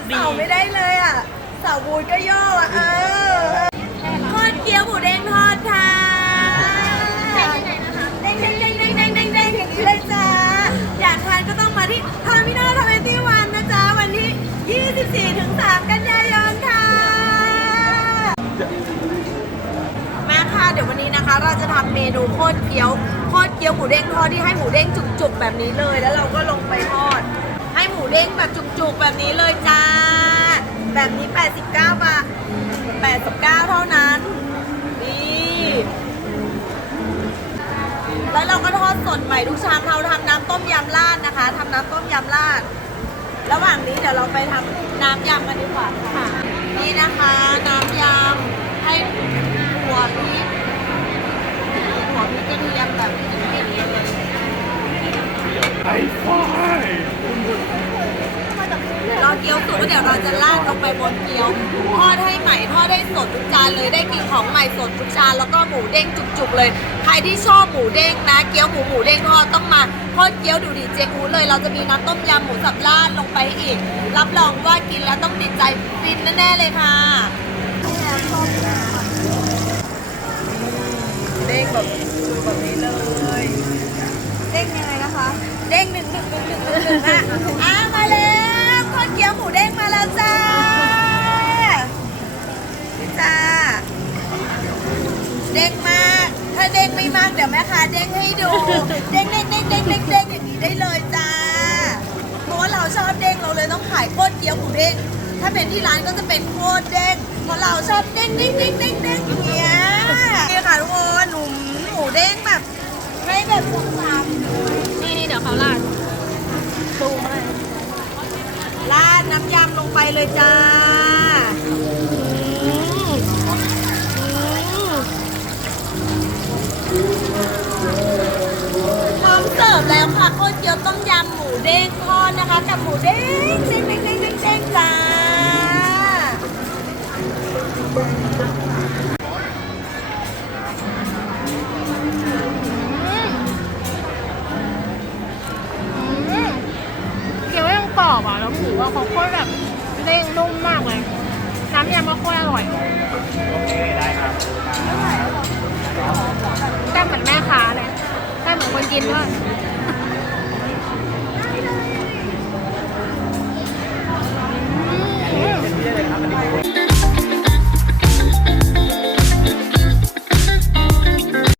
นเสาไม่ได้เลยอะเสาบูนก็ย่ออะเออทอดเกี๊ยวหมูเด้งทอดค่ะเด้งเด้งเด้งเด้งเด้งเด้งเด้งอย่างนี้เลยจ้าอยากทานก็ต้องมาที่ทามินาทเวนตี้วันนะจ๊ะวันที่ 24ถึง3กันยายนค่ะมาค่ะเดี๋ยววันนี้นะคะ เราจะทำเมนูโคตรเกี๊ยวโคตรเกี๊ยวหมูเด้งทอดที่ให้หมูเด้งจุกๆแบบนี้เลย แล้วเราก็ลง เด้งแบบจุกๆแบบนี้เลยจ้า แบบนี้ 89 บาท 89 เท่านั้น นี่แล้วเราก็ทอดสดใหม่ทุกชามเราทำน้ำต้มยำราดนะคะทำน้ำต้มยำราด ระหว่างนี้เดี๋ยวเราไปทำน้ำยำกันดีกว่าค่ะ นี่นะคะ น้ำยำให้หัวพริกหัวพริกกระเทียมแบบเผ็ดๆ เลยไอ้ฝ้ายเดี๋ยวเราเกี๊ยวสุกแล้วเดี๋ยวเราจะราดลงไปบนเกี๊ยวทอดให้ใหม่ทอดได้สดทุกจานเลยได้กินของใหม่สดทุกจานแล้วก็หมูเด้งจุกๆเลย ใครที่ชอบหมูเด้งนะ เกี๊ยวหมูหมูเด้งทอดต้องมาทอดเกี๊ยวดูดีเจ๊กูเลย เราจะมีน้ำต้มยำหมูสับราดลงไปอีก รับรองว่ากินแล้วต้องติดใจฟินแน่ๆเลยค่ะเด้งแบบแบบนี้เลย เด้งยังไงนะคะ เด้งหนึ่งหนึ่งหนึ่งหนึ่งหนึ่งหนึ่งอะอะมาแล้วทอดเกี๊ยวหมูเด้งมาแล้วจ้านี่จ้า เด้งมาก ถ้า เด้งไม่มากเดี๋ยวแม่ค้าเด้งให้ดู เด้งเด้งเด้งเด้งเด้งเด้งอย่างนี้ได้เลยจ้า เพราะว่าเราชอบเด้งเราเลยต้องขายโคตรเกี๊ยวหมูเด้ง ถ้าเป็นที่ร้านก็จะเป็นโคตรเด้ง เพราะเราชอบเด้งเด้งเด้งเด้งเด้งอย่างเงี้ยนี่ค่ะทุกคนหนุ่มหมูเด้งแบบให้แบบสามนี่นี่เดี๋ยวเขาลาดซูมให้ราดน้ำยำลงไปเลยจ้า เสิร์ฟแล้วค่ะโคตรเกี๊ยวต้มยำหมูเด้งทอดนะคะ กับหมูเด้งเด้งเด้งเด้งเด้งเด้งจ้าอืมเกี๊ยวยังกรอบอะแล้วหมูอะเขาโคตรแบบเด้งนุ่มมากเลย น้ำยำก็โคตรอร่อย โอเคได้ครับ กินด้วยไ